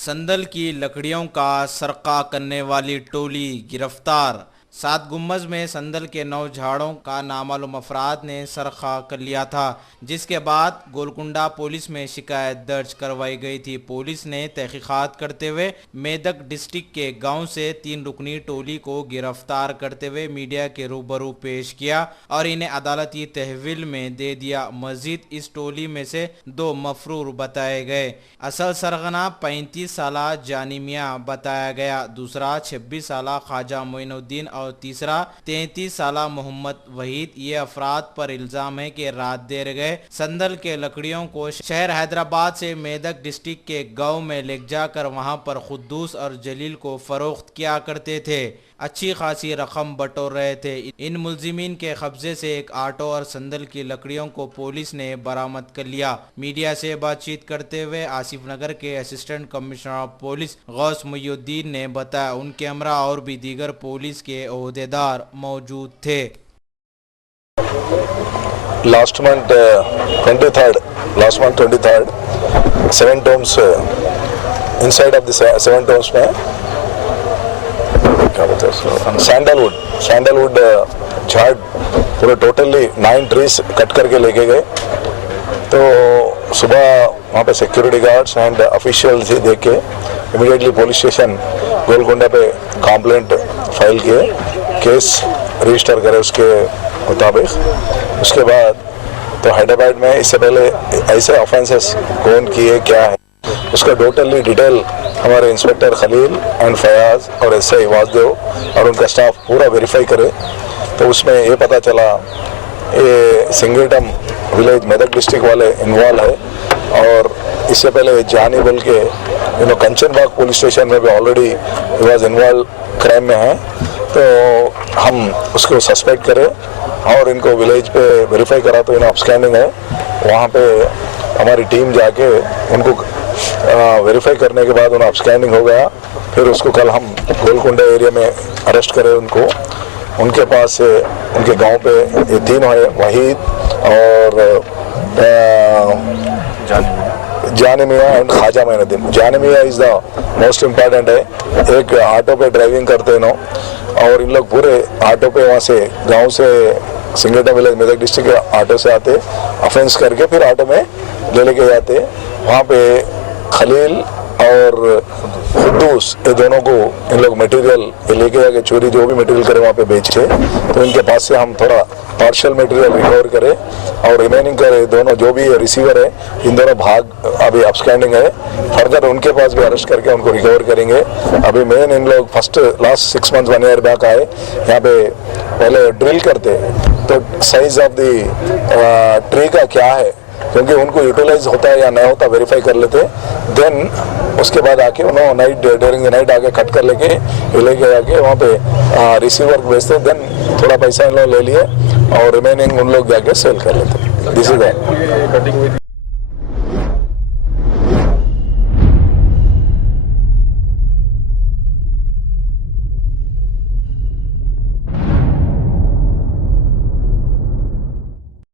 संदल की लकड़ियों का सरका करने वाली टोली गिरफ्तार। सात गुम्बज में संदल के 9 झाड़ों का नामालूम अफराद ने सरका कर लिया था, जिसके बाद गोलकुंडा पुलिस में शिकायत दर्ज करवाई गई थी। पुलिस ने तहकीकात करते हुए मेदक डिस्ट्रिक्ट के गांव से 3 रुकनी टोली को गिरफ्तार करते हुए मीडिया के रूबरू पेश किया और इन्हें अदालती तहवील में दे दिया। मजीद इस टोली में से 2 मफरूर बताए गए। असल सरगना 35 साला जानी मियाँ बताया गया, दूसरा 26 साला ख्वाजा मोइनुद्दीन और तीसरा 33 साला मोहम्मद वहीद। ये अफराद पर इल्जाम है कि रात देर गए संदल के लकड़ियों को शहर हैदराबाद से मेदक डिस्ट्रिक्ट के गांव में ले जाकर वहां पर खुद्दूस और जलील को फरोख्त किया करते थे। अच्छी खासी रकम बटोर रहे थे। इन मुलजिमीन के कब्जे से एक ऑटो और संदल की लकड़ियों को पुलिस ने बरामद कर लिया। मीडिया से बातचीत करते हुए आसिफ नगर के assistant commissioner of police Ghaus Muhiuddin ने बताया उनके हमरा और भी दीगर पुलिस के ओहदेदार मौजूद थे। Last month 23rd 7 Tombs inside of the 7 Tombs में सैंडलवुड झाड़ पूरे टोटली 9 ट्रीज कट करके लेके गए। तो सुबह वहाँ पे सिक्योरिटी गार्ड्स एंड ऑफिशियल्स ही देख के इमीडिएटली पुलिस स्टेशन गोलकुंडा पे कंप्लेंट फाइल किए, केस रजिस्टर करे उसके मुताबिक। उसके बाद तो हैदराबाद में इससे पहले ऐसे ऑफेंसेस कौन किए क्या है उसका टोटली डिटेल हमारे इंस्पेक्टर खलील एंड फयाज और एसआई वासुदेव और उनका स्टाफ पूरा वेरीफाई करे। तो उसमें ये पता चला ये सिंगेटम विलेज मेदक डिस्ट्रिक्ट वाले इन्वॉल्व है और इससे पहले जानी बोल के कंचनबाग पुलिस स्टेशन में भी ऑलरेडी वाज इन्वॉल्व क्राइम में है। तो हम उसको सस्पेक्ट करें और इनको विलेज पे वेरीफाई करा तो इन्हें अपस्टैंडिंग है। वहाँ पे हमारी टीम जाके उनको वेरीफाई करने के बाद उन्हें अपस्टैंडिंग हो गया। फिर उसको कल हम गोलकुंडा एरिया में अरेस्ट करें उनको। उनके पास से उनके गांव पे ये 3 है, वहीद और जानी मियाँ एंड ख्वाजा मोइनुद्दीन। जानी मियाँ इज़ द मोस्ट इम्पॉर्टेंट है। एक ऑटो पे ड्राइविंग करते हैं और इन लोग पूरे ऑटो पे वहाँ से गांव से सिंगेटम विलेज मेदक डिस्ट्रिक्ट के ऑटो से आते, ऑफेंस करके फिर ऑटो में लेके जाते। वहाँ पे खलील और खुद्दूस ये दोनों को इन लोग मटेरियल लेके जाके चोरी जो भी मटेरियल करे वहाँ पे बेचते। तो इनके पास से हम थोड़ा पार्शियल मटेरियल रिकवर करें और रिमेनिंग करे दोनों जो भी रिसीवर है इन दोनों भाग अभी अपस्टैंडिंग है। फर्दर उनके पास भी अरेस्ट करके उनको रिकवर करेंगे। अभी मेन इन लोग लास्ट 6 months 1 year बैक आए यहाँ पे, पहले ड्रिल करते तो साइज ऑफ द ट्री का क्या है क्योंकि उनको यूटिलाइज होता है या नहीं होता वेरीफाई कर लेते। देन उसके बाद आके उन्होंने नाइट ड्यूरिंग द नाइट आके कट कर लेके आके वहाँ पे रिसीवर को भेजते। देन थोड़ा पैसा इन लोग ले लिए और रिमेनिंग उन लोग जाके सेल कर लेते। This is that.